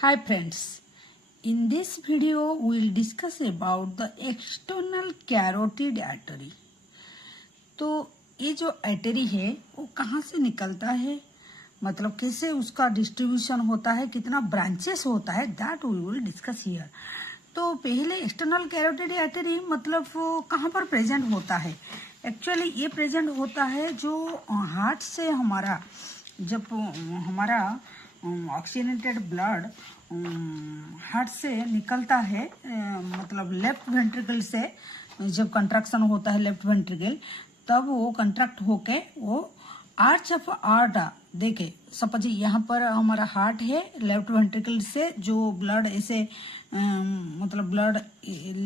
Hi friends, in this video we will discuss about the external carotid artery. तो ये जो artery है वो कहाँ से निकलता है, मतलब कैसे उसका डिस्ट्रीब्यूशन होता है, कितना ब्रांचेस होता है, that we will discuss here. तो पहले एक्सटर्नल कैरोटिड आर्टरी मतलब वो कहाँ पर प्रेजेंट होता है. एक्चुअली ये प्रेजेंट होता है जो हार्ट से हमारा जब हमारा ऑक्सीजनेटेड ब्लड हार्ट से निकलता है, मतलब लेफ्ट वेंट्रिकल से जब कंट्रैक्शन होता है लेफ्ट वेंट्रिकल, तब वो कंट्रैक्ट होके वो आर्च ऑफ आर्टा देखे. सपोज यहाँ पर हमारा हार्ट है, लेफ्ट वेंट्रिकल से जो ब्लड ऐसे मतलब ब्लड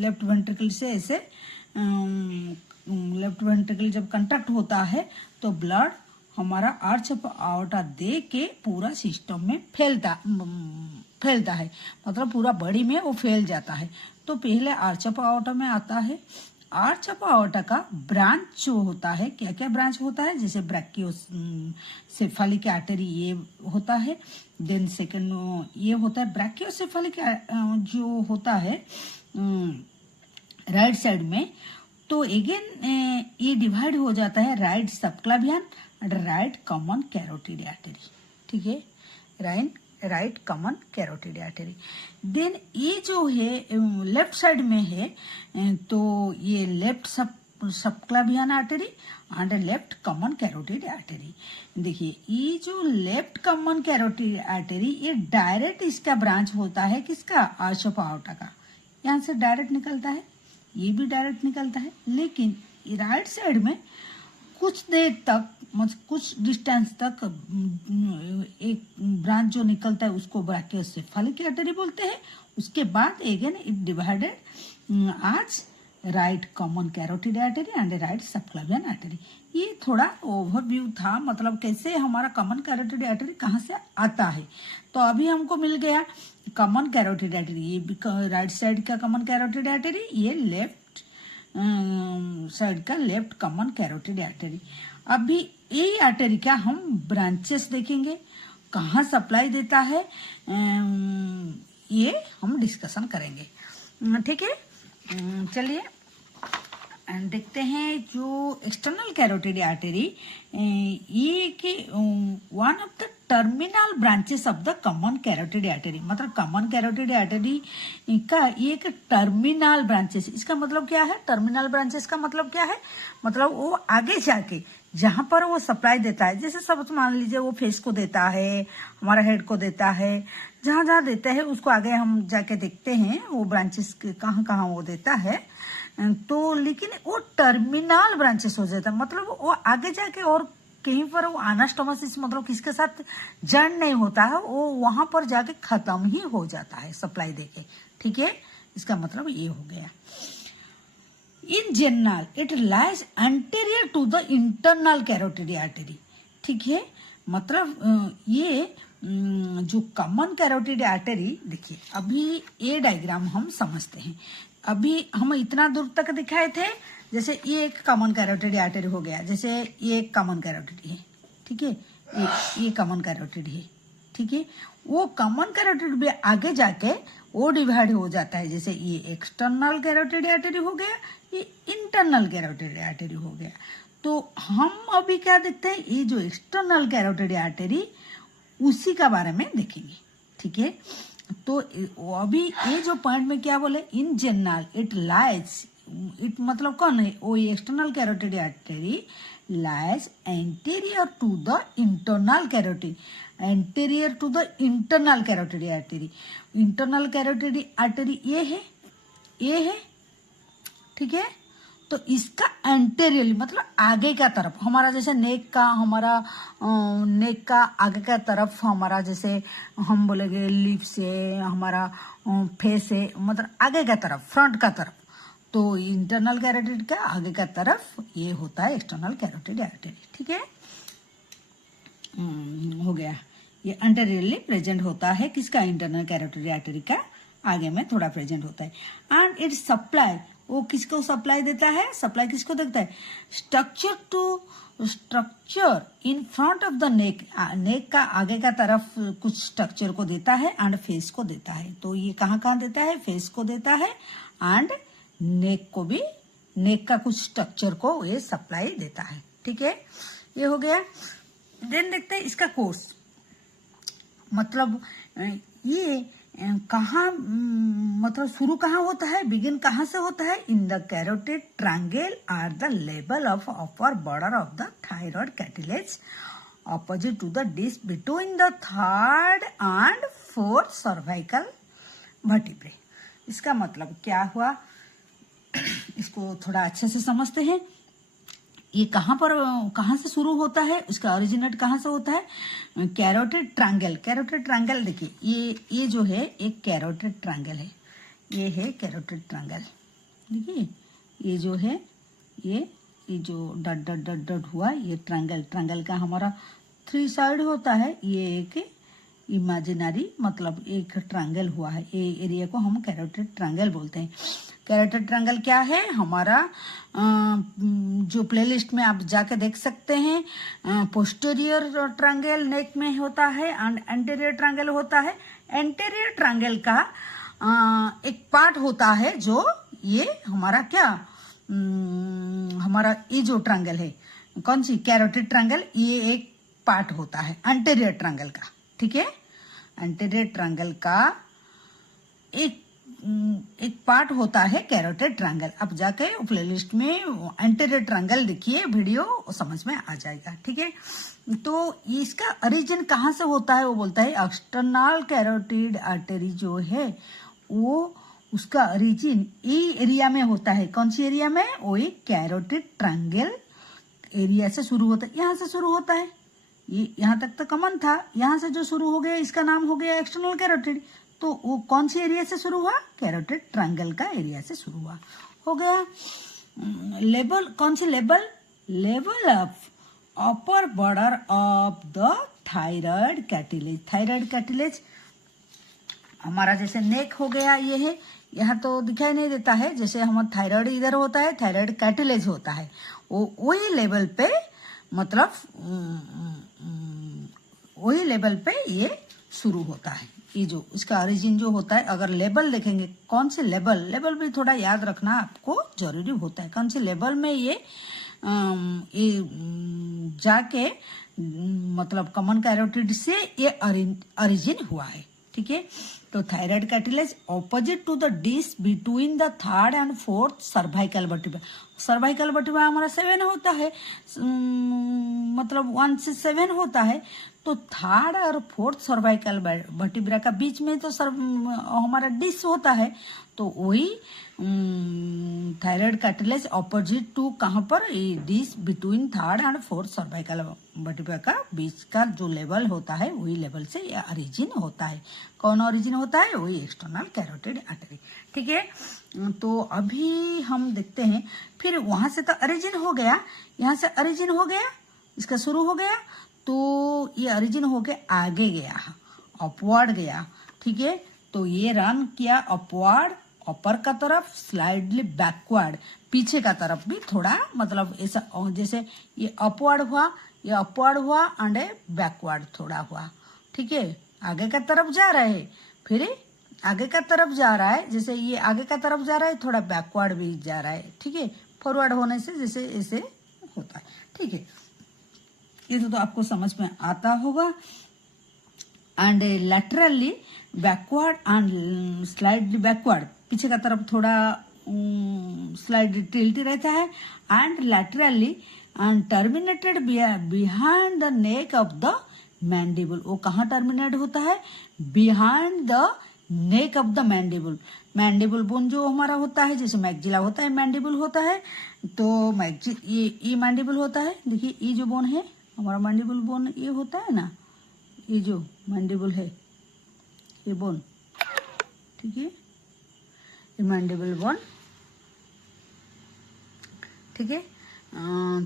लेफ्ट वेंट्रिकल से ऐसे लेफ्ट वेंट्रिकल जब कंट्रैक्ट होता है तो ब्लड हमारा आर्च ऑफ आर्टा दे के पूरा सिस्टम में फैलता है, मतलब पूरा बॉडी में वो फैल जाता है. तो पहले आर्च ऑफ आर्टा में आता है. आर्च ऑफ आर्टा का ब्रांच जो होता है, क्या क्या ब्रांच होता है, जैसे ब्रैकियोसेफालिक आर्टरी ये होता है. देन सेकंड ये होता है ब्रैकियोसेफालिक जो होता है राइट साइड में. तो अगेन ये डिवाइड हो जाता है right subclavian and right common carotid artery. ठीक है, right common carotid artery. Then ये जो है लेफ्ट साइड में है, तो ये left subclavian artery and left common carotid artery. देखिए ये जो लेफ्ट कॉमन कैरोटिड आर्टरी ये डायरेक्ट इसका ब्रांच होता है किसका, आर्च ऑफ आर्टा का. यहाँ से डायरेक्ट निकलता है, ये भी डायरेक्ट निकलता है. लेकिन राइट साइड में कुछ देर तक, मतलब कुछ डिस्टेंस तक एक ब्रांच जो निकलता है उसको ब्रैकियोसेफालिक आर्टरी बोलते हैं. उसके बाद अगेन इट डिवाइडेड आज right common carotid artery and right subclavian artery. ये थोड़ा ओवरव्यू था, मतलब कैसे हमारा कॉमन कैरोटिड आर्टरी कहाँ से आता है. तो अभी हमको मिल गया कॉमन कैरोटिड आर्टरी, ये राइट साइड का कॉमन कैरोटिड आर्टरी, ये लेफ्ट साइड का लेफ्ट कॉमन कैरोटिड आर्टरी. अभी ये आर्टरी का हम ब्रांचेस देखेंगे, कहाँ सप्लाई देता है, ये हम डिस्कशन करेंगे. ठीक है, चलिए देखते हैं. जो एक्सटर्नल कैरोटिड आर्टरी ये कि one of the terminal branches of the common carotid artery, मतलब कॉमन कैरोटिड आर्टरी का ये एक टर्मिनल ब्रांचेस. इसका मतलब क्या है, टर्मिनल ब्रांचेस का मतलब क्या है, मतलब वो आगे जाके जहां पर वो सप्लाई देता है, जैसे सब मान लीजिए वो फेस को देता है, हमारा हेड को देता है, जहां जहां देता है उसको आगे हम जाके देखते हैं वो ब्रांचेस कहाँ कहाँ वो देता है. तो लेकिन वो टर्मिनल ब्रांचेस हो जाता है, मतलब वो आगे जाके और कहीं पर वो एनास्टोमोसिस मतलब किसके साथ जॉइन नहीं होता है, वो वहां पर जाके खत्म ही हो जाता है सप्लाई देके. ठीक है, इसका मतलब ये हो गया. In general it lies anterior to the internal carotid artery. ठीक है, मतलब ये जो कॉमन कैरोटिड आर्टरी, देखिए अभी ये डायग्राम हम समझते हैं. अभी हम इतना दूर तक दिखाए थे, जैसे ये एक कॉमन कैरोटिड आर्टरी हो गया, जैसे ये एक कॉमन कैरोटिड है. ठीक है, ये कॉमन कैरोटिड है. ठीक है, वो कॉमन कैरोटिड भी आगे जाके वो डिवाइड हो जाता है, जैसे ये एक्सटर्नल कैरोटिड आर्टरी हो गया, ये इंटरनल कैरोटिड आर्टरी हो गया. तो हम अभी क्या देखते हैं, ये जो एक्सटर्नल कैरोटिड आर्टरी उसी का बारे में देखेंगे. ठीक है, तो अभी ये जो पॉइंट में क्या बोले, in general it lies, it मतलब कौन है, वो external carotid artery lies anterior to the internal carotid, anterior to the internal carotid artery. Internal carotid artery ये है. ठीक है, तो इसका एंटेरियरली मतलब आगे का तरफ हमारा, जैसे नेक का आगे का तरफ हमारा, जैसे हम बोलेंगे लिप से हमारा फेस से, मतलब आगे का तरफ, फ्रंट का तरफ. तो इंटरनल कैरोटिड का आगे का तरफ ये होता है एक्सटर्नल कैरोटिड आर्टरी. ठीक है, हो गया. ये एंटेरियरली प्रेजेंट होता है किसका, इंटरनल कैरोटिड आर्टरी का आगे में थोड़ा प्रेजेंट होता है. एंड इट सप्लाई वो किसको सप्लाई देता है, सप्लाई किसको देता है, structure in front of the neck, neck का आगे का तरफ कुछ स्ट्रक्चर को देता है एंड फेस को देता है। तो ये कहाँ कहाँ देता है, फेस को देता है एंड नेक को भी, नेक का कुछ स्ट्रक्चर को ये सप्लाई देता है। ठीक है, ये हो गया। देन देखते हैं इसका कोर्स, मतलब ये कहाँ, मतलब शुरू कहाँ होता है, बिगिन कहाँ से होता है, in the carotid triangle at the level of upper border of the thyroid cartilage opposite to the disc between the third and fourth cervical vertebrae. इसका मतलब क्या हुआ, इसको थोड़ा अच्छे से समझते हैं। ये कहाँ से शुरू होता है, इसका ओरिजिनेट कहाँ से होता है, कैरोटिड ट्रायंगल। कैरोटिड ट्रायंगल देखिए, ये जो है एक कैरोटिड ट्रायंगल है, ये है कैरोटिड ट्रायंगल। देखिए ये जो है, ये जो डट डट डट डट हुआ, ये ट्रायंगल का हमारा 3 साइड होता है। ये एक इमेजिनरी, मतलब एक ट्रायंगल हुआ है, ये एरिया को हम कैरोटिड ट्रायंगल बोलते हैं। कैरोटिड ट्रायंगल क्या है, हमारा जो प्लेलिस्ट में आप जाके देख सकते हैं, पोस्टीरियर ट्रायंगल नेक में होता है एंड एंटीरियर ट्रायंगल होता है। एंटीरियर ट्रायंगल का एक पार्ट होता है जो ये हमारा क्या, हमारा ये जो ट्रायंगल है, कौन सी, कैरोटिड ट्रायंगल, ये एक पार्ट होता है एंटीरियर ट्रायंगल का। ठीक है, एंटीरियर ट्रायंगल का एक पार्ट होता है कैरोटिड ट्रायंगल। अब जाके प्लेलिस्ट में एंटीरियर ट्रायंगल देखिए, वीडियो समझ में आ जाएगा। ठीक है, तो इसका ओरिजिन कहाँ से होता है, वो बोलता है एक्सटर्नल कैरोटिड आर्टरी जो है वो, उसका ओरिजिन ई एरिया में होता है। कौन सी एरिया में, वही कैरोटिड ट्रायंगल एरिया से शुरू होता है, यहाँ से शुरू होता है। ये यहाँ तक तो कॉमन था, यहाँ से जो शुरू हो गया इसका नाम हो गया एक्सटर्नल कैरोटिड। तो वो कौन सी एरिया से शुरू हुआ, कैरोटिड ट्रायंगल का एरिया से शुरू हुआ, हो गया। लेवल, कौन सी level, level of upper border of the thyroid cartilage. Thyroid cartilage हमारा जैसे नेक हो गया, ये है, यहाँ तो दिखाई नहीं देता है, जैसे हमारा थायराइड इधर होता है, थायराइड कैटिलेज होता है, वो वही लेवल पे, मतलब वही लेवल पे ये शुरू होता है। ये जो इसका ओरिजिन जो होता है, अगर लेवल देखेंगे, कौन से लेवल, लेवल भी थोड़ा याद रखना आपको जरूरी होता है, कौन से लेवल में ये जाके, मतलब कॉमन कैरोटिड से ये ओरिजिन हुआ है। ठीक है, तो thyroid cartilage opposite to the disc between the third and fourth cervical vertebra. Cervical vertebra हमारा 7 होता है, मतलब 1 से 7 होता है। तो थर्ड और फोर्थ सर्वाइकल वर्टिब्रा का बीच में तो हमारा डिस्क होता है। तो वही थायराइड कैटिलेज ऑपोजिट टू कहाँ पर, disc between third and fourth cervical vertebra का बीच का जो लेवल होता है, वही लेवल से ये ओरिजिन होता है। कौन ओरिजिन होता है, वही एक्सटर्नल कैरोटिड आर्टरी। ठीक है, तो अभी हम देखते हैं, फिर वहां से तो ओरिजिन हो गया, यहाँ से ओरिजिन हो गया, इसका शुरू हो गया, तो ये ओरिजिन होके आगे गया, अपवर्ड गया। ठीक है, तो ये रन किया अपवर्ड, अपर का तरफ, स्लाइडली बैकवर्ड, पीछे का तरफ भी थोड़ा, मतलब ऐसा, जैसे ये अपवर्ड हुआ, ये अपवर्ड हुआ एंड बैकवर्ड थोड़ा हुआ। ठीक है, आगे का तरफ जा रहा है, फिर आगे का तरफ जा रहा है, जैसे ये आगे का तरफ जा रहा है, थोड़ा बैकवर्ड भी जा रहा है। ठीक है, फॉरवर्ड होने से जैसे ऐसे होता है। ठीक है, ये तो आपको समझ में आता होगा। And laterally backward and slightly backward, पीछे का तरफ थोड़ा स्लाइड टिल्ट रहता है, and laterally and terminated behind the neck of the mandible. वो कहाँ टर्मिनेट होता है, behind the neck of the mandible. Mandible bone जो हमारा होता है, जैसे मैक्जिला होता है, मैंडिबल होता है, तो ये मैंडिबल होता है। देखिए ये जो बोन है हमारा, मैंडिबल बोन ये होता है ना, ये जो मैंडिबल है, ये बोन, ठीक है, ये मैंडिबल बोन। ठीक है,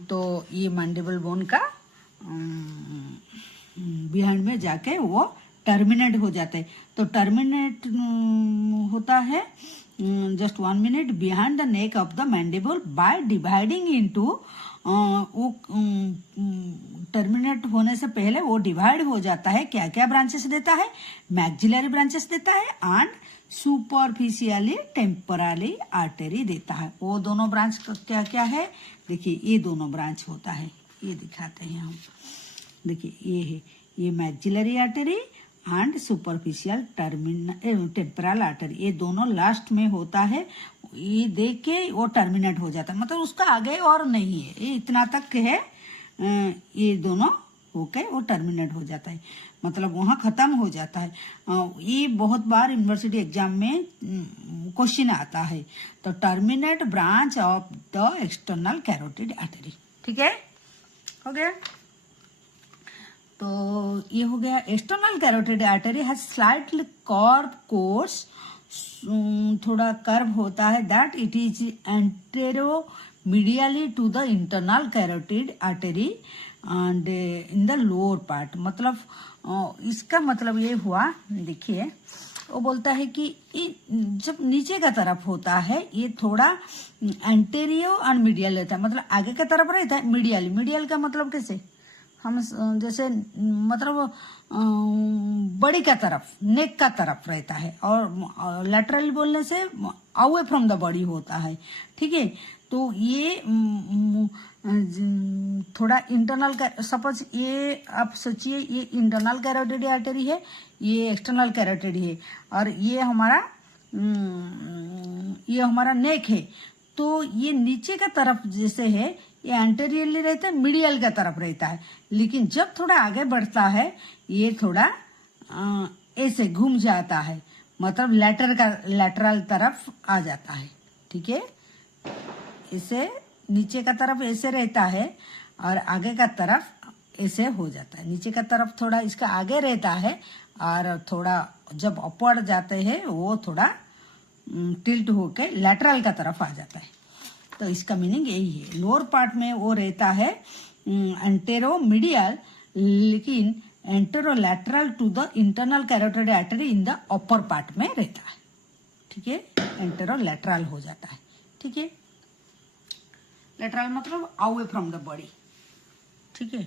तो ये मैंडिबल बोन का बिहाइंड में जाके वो टर्मिनेट हो जाता है। तो टर्मिनेट होता है just 1 minute behind the neck of the mandible by dividing into, वो टर्मिनेट होने से पहले वो डिवाइड हो जाता है। क्या क्या ब्रांचेस देता है? मैक्सिलरी ब्रांचेस देता है एंड सुपरफिशियली टेम्पोरली आर्टरी देता है। वो दोनों ब्रांच क्या क्या है? देखिए ये दोनों ब्रांच होता है, ये दिखाते हैं हम। देखिए ये है, ये maxillary artery and superficial temporal artery, ये दोनों लास्ट में होता है। ये देख के वो टर्मिनेट हो जाता है, मतलब उसका आगे और नहीं है, ये इतना तक है। ये दोनों होके वो टर्मिनेट हो जाता है, मतलब वहाँ खत्म हो जाता है। ये बहुत बार यूनिवर्सिटी एग्जाम में क्वेश्चन आता है। तो terminate branch of the external carotid artery, ठीक है, हो गया। तो ये हो गया external carotid artery has slightly curve course, थोड़ा कर्व होता है, that it is anteromedially to the internal carotid artery and in the lower part. मतलब इसका मतलब ये हुआ, देखिए वो बोलता है कि जब नीचे का तरफ होता है ये थोड़ा एंटेरियो एंड मीडियल रहता है, मतलब आगे का तरफ रहता है मीडियल। मीडियल का मतलब कैसे? हम जैसे मतलब बड़ी का तरफ, नेक का तरफ रहता है, और लैटरल बोलने से अवे फ्रॉम द बॉडी होता है, ठीक है। तो ये थोड़ा इंटरनल का, सपोज ये आप सोचिए ये इंटरनल कैरोटिड आर्टरी है, ये एक्सटर्नल कैरोटिड है, और ये हमारा नेक है। तो ये नीचे का तरफ जैसे है ये एंटेरियरली रहता है, मीडियल का तरफ रहता है, लेकिन जब थोड़ा आगे बढ़ता है ये थोड़ा ऐसे घूम जाता है, मतलब लैटरल तरफ आ जाता है, ठीक है। इसे नीचे का तरफ ऐसे रहता है और आगे का तरफ ऐसे हो जाता है। नीचे का तरफ थोड़ा इसका आगे रहता है और थोड़ा जब अपवर्ड जाते हैं वो थोड़ा टिल्ट होके लैटरल का तरफ आ जाता है। तो इसका मीनिंग यही है। लोअर पार्ट में वो रहता है एंटेरोमीडियल, लेकिन anterolateral to the internal carotid artery in the upper part में रहता है, ठीक है। एंटेरोलैटरल हो जाता है, ठीक है। लैटरल मतलब अवे फ्रॉम द बॉडी, ठीक है।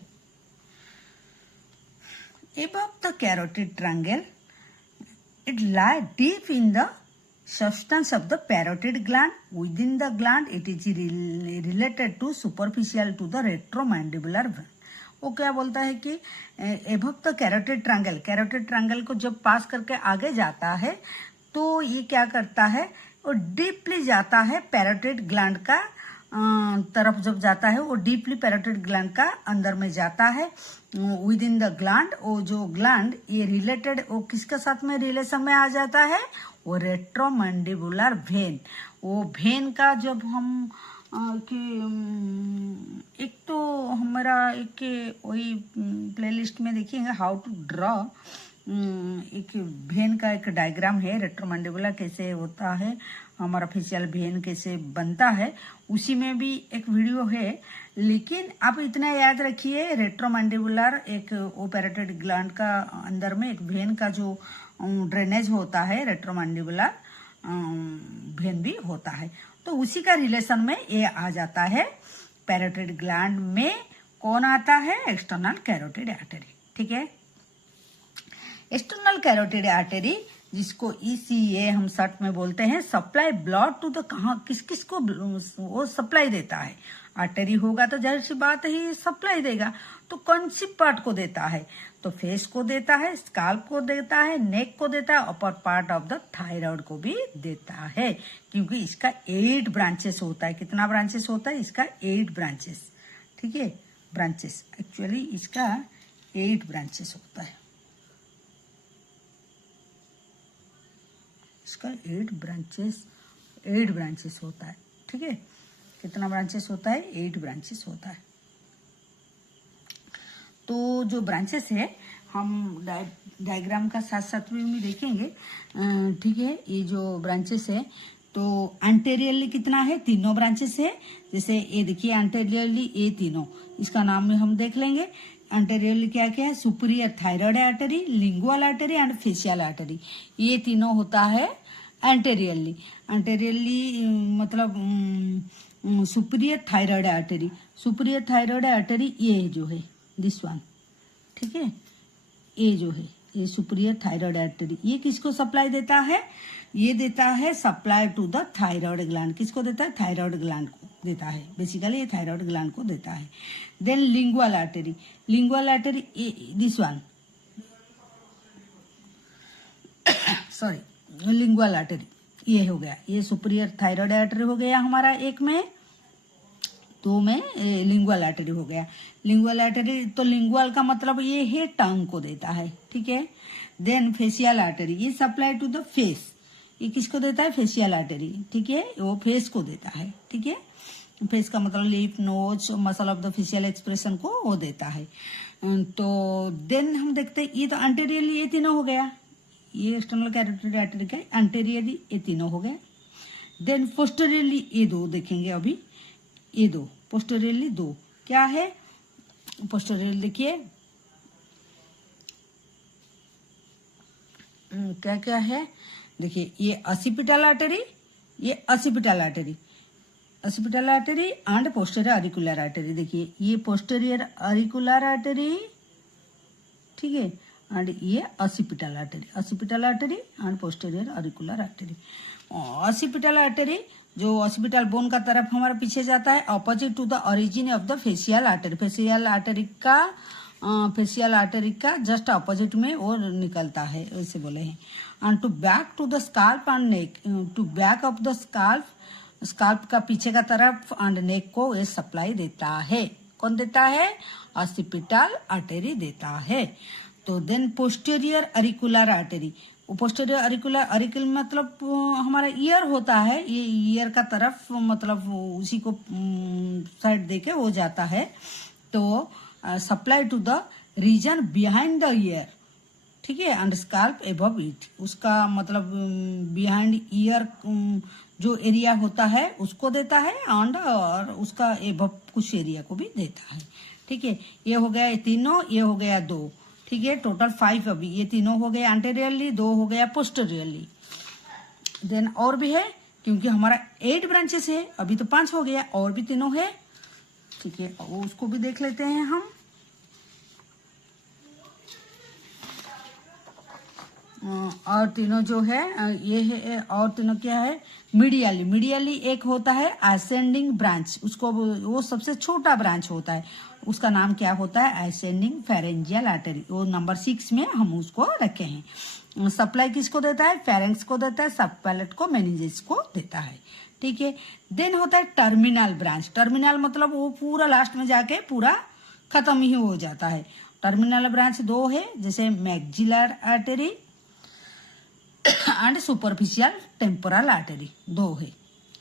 Above the carotid triangle, it lies deep in the substance of the parotid gland. Within the gland, it is related to superficial to the retromandibular vein. वो क्या बोलता है कि above the carotid triangle, carotid triangle को जब पास करके आगे जाता है तो ये क्या करता है, वो डीपली जाता है पैरोटिड ग्लैंड का तरफ। जब जाता है वो डीपली पैरोटिड ग्लैंड का अंदर में जाता है। विद इन द ग्लैंड, वो जो ग्लैंड ये रिलेटेड, वो किसके साथ में रिलेशन में आ जाता है, वो रेट्रोमैंडिबुलर वेन। वो वेन का जब हम एक तो हमारा एक वही प्लेलिस्ट में देखिएगा हाउ टू ड्रॉ, एक वेन का एक डायग्राम है, रेट्रोमैंडिबुलर कैसे होता है, हमारा फेशियल वेन कैसे बनता है, उसी में भी एक वीडियो है। लेकिन आप इतना याद रखिए, रेट्रोमैंडिबुलर एक वो पैरोटिड ग्लैंड का अंदर में एक वेन का जो ड्रेनेज होता है, रेट्रोमैंडिबुलर वेन भी होता है। तो उसी का रिलेशन में ये आ जाता है। पैरोटिड ग्लैंड में कौन आता है, एक्सटर्नल कैरोटिड आर्टरी, ठीक है। एक्सटर्नल कैरोटिड आर्टरी जिसको ECA हम शॉर्ट में बोलते हैं, सप्लाई ब्लड टू द, कहाँ किस किस को वो सप्लाई देता है। आर्टरी होगा तो जाहिर सी बात ही सप्लाई देगा। तो कौन सी पार्ट को देता है, तो फेस को देता है, स्काल्प को देता है, नेक को देता है, upper part of the thyroid को भी देता है, क्योंकि इसका 8 ब्रांचेस होता है। कितना ब्रांचेस होता है इसका, 8 ब्रांचेस, ठीक है। ब्रांचेस एक्चुअली इसका 8 ब्रांचेस होता है, इसका 8 ब्रांचेस होता है, ठीक है। कितना ब्रांचेस होता है, 8 ब्रांचेस होता है। तो जो ब्रांचेस है हम डायग्राम का साथ साथ में देखेंगे, ठीक है। ये जो ब्रांचेस है तो एंटेरियरली कितना है, 3 ब्रांचेस है। जैसे ये देखिए एंटेरियरली ये तीनों, इसका नाम में हम देख लेंगे। एंटेरियरली क्या क्या है, superior thyroid artery, lingual artery and facial artery, ये तीनों होता है एंटेरियरली। एंटेरियरली मतलब superior thyroid artery, superior thyroid artery ये जो है दिस वन, ठीक है, ये जो है ये सुपीरियर थायराइड आर्टरी, ये किसको सप्लाई देता है, ये देता है supply to the thyroid gland, किसको देता है, थायराइड ग्लैंड को देता है, बेसिकली ये थायराइड ग्लैंड को देता है। Then lingual artery, lingual artery this one, sorry lingual artery ये हो गया, ये सुपीरियर थायराइड आर्टरी हो गया हमारा एक में, दो में लिंगुअल आर्टरी हो गया। लिंगुअल आर्टरी तो लिंगुअल का मतलब ये है टंग को देता है, ठीक है। देन फेशियल आर्टरी, ये सप्लाई टू द फेस, ये किसको देता है, फेशियल आर्टरी, ठीक है, वो फेस को देता है, ठीक है। फेस का मतलब lip, nose, muscle of the facial expression को वो देता है। तो देन हम देखते हैं ये तो एंटेरियरली ये तीनों हो गया, ये एक्सटर्नल कैरोटिड आर्टरी का एंटेरियरली ये तीनों हो गए। देन पोस्टेरियरली ये दो देखेंगे अभी, ये दो पोस्टेरियरली दो क्या है, पोस्टेरियरली देखिए क्या क्या है, देखिए ये ऑसिपिटल आर्टरी, ये occipital artery, occipital artery and posterior auricular artery, देखिए ये पोस्टेरियर ऑरिकुलर आर्टरी, ठीक है, एंड ये occipital artery, occipital artery and posterior auricular artery. Occipital artery जो ऑसिपिटल बोन का तरफ हमारा पीछे जाता है, opposite to the origin of the facial artery, facial artery का जस्ट ऑपोजिट में वो निकलता है, वैसे बोले हैं। And to back to the scalp and neck, to back of the scalp, scalp का पीछे का तरफ एंड नेक को ये सप्लाई देता है, कौन देता है, ऑसिपिटल आर्टरी देता है। तो then posterior auricular artery, posterior auricular, auricle मतलब हमारा ईयर होता है, ये ईयर का तरफ मतलब उसी को साइड देके हो जाता है। तो supply to the region behind the ear, ठीक है, एंड स्काल्प एबव इट, उसका मतलब बिहाइंड ईयर जो एरिया होता है उसको देता है, एंड और उसका एबव कुछ एरिया को भी देता है, ठीक है। ये हो गया तीनों, ये हो गया दो, ठीक है, टोटल 5 अभी, ये तीनों हो गए एंटेरियरली, दो हो गया पोस्टेरियरली। देन और भी है क्योंकि हमारा 8 ब्रांचेस है, अभी तो 5 हो गया, और भी तीनों है, ठीक है, उसको भी देख लेते हैं हम। और तीनों जो है ये है, और तीनों क्या है, मीडियली, मीडियली एक होता है असेंडिंग ब्रांच, उसको वो सबसे छोटा ब्रांच होता है, उसका नाम क्या होता है, असेंडिंग फेरेंजियल आर्टरी, वो नंबर 6 में हम उसको रखे हैं। सप्लाई किसको देता है, फेरेंक्स को देता है, सब पैलेट को, मेनिंजेस को देता है, ठीक है। देन होता है टर्मिनल ब्रांच, टर्मिनल मतलब वो पूरा लास्ट में जाके पूरा खत्म ही हो जाता है। टर्मिनल ब्रांच दो है, जैसे maxillary artery and superficial temporal artery, दो है,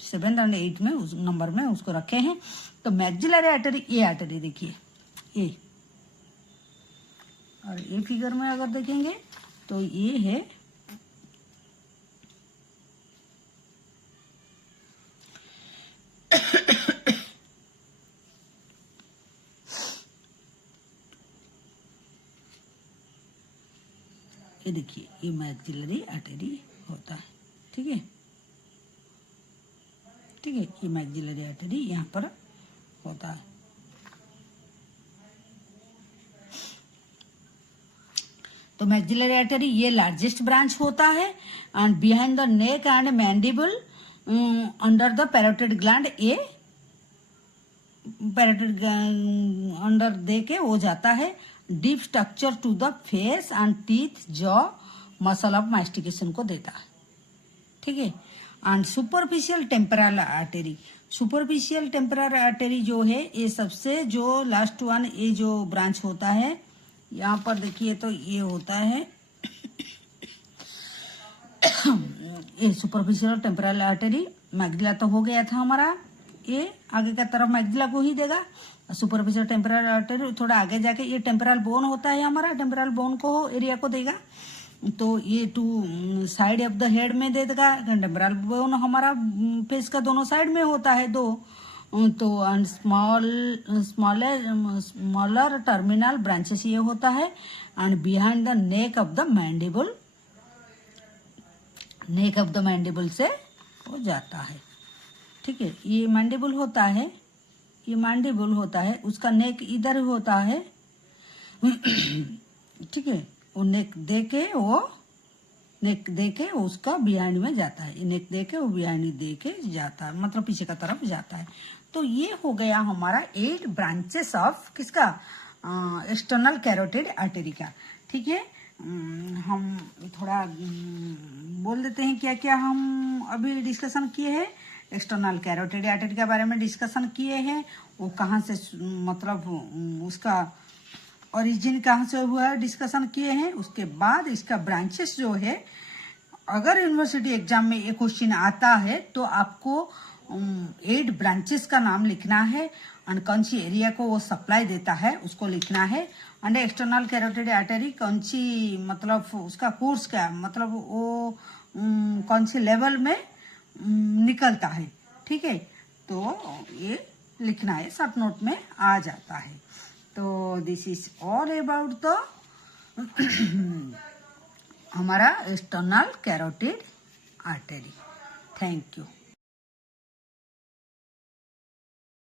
7 और 8 में उस नंबर में उसको रखे हैं। तो मैक्सिलरी आर्टरी, ये आर्टरी देखिए ये, और ये फिगर में अगर देखेंगे तो ये है ये देखिए, ये मैक्सिलरी आर्टरी होता है, ठीक है, ठीक है, ये मैक्सिलरी आर्टरी यहाँ पर होता है। तो मैक्सिलरी आर्टरी ये लार्जेस्ट ब्रांच होता है, and behind the neck and mandible under the parotid gland, ये पैरोटिड अंडर दे के हो जाता है। Deep structure to the face and teeth, jaw, muscle of mastication को देता है, ठीक है। And superficial temporal artery, superficial temporal artery जो है ये सबसे जो लास्ट वन, ये जो ब्रांच होता है यहाँ पर देखिए, तो ये होता है ये सुपरफिशियल टेम्पोरल आर्टरी। मैक्सिला तो हो गया था हमारा, ये आगे का तरफ मैक्सिला को ही देगा। सुपरफिशियल टेम्पोरल आर्टरी थोड़ा आगे जाके ये टेम्पोरल बोन होता है हमारा, टेम्पोरल बोन को एरिया को देगा। तो ये 2 साइड ऑफ द हेड में दे देगा। टेम्पोरल बोन हमारा फेस का दोनों साइड में होता है, 2 तो एंड स्मॉलर टर्मिनल ब्रांचेस ये होता है and behind the neck of the mandible से हो जाता है। ठीक है, ये मैंडिबल होता है, ये मैंडिबल होता है, उसका नेक इधर होता है। ठीक है, वो नेक दे के उसका बिहाइंड में जाता है, नेक दे के वो बिहाइंड दे के जाता है, मतलब पीछे का तरफ जाता है। तो ये हो गया हमारा 8 ब्रांचेस ऑफ किसका, एक्सटर्नल कैरोटिड आर्टरी का। ठीक है, हम थोड़ा बोल देते हैं क्या क्या हम अभी डिस्कशन किए हैं। एक्सटर्नल कैरोटिड आर्टरी के बारे में डिस्कशन किए हैं, वो कहाँ से मतलब उसका ओरिजिन कहाँ से हुआ है डिस्कशन किए हैं। उसके बाद इसका ब्रांचेस जो है, अगर यूनिवर्सिटी एग्जाम में ये क्वेश्चन आता है तो आपको 8 ब्रांचेस का नाम लिखना है और कौन सी एरिया को वो सप्लाई देता है उसको लिखना है। एंड एक्सटर्नल कैरोटिड आर्टरी कौन सी मतलब उसका कोर्स क्या मतलब वो कौन सी लेवल में निकलता है। ठीक है, तो ये लिखना है, शॉर्ट नोट में आ जाता है। तो this is all about the हमारा external carotid artery. Thank you.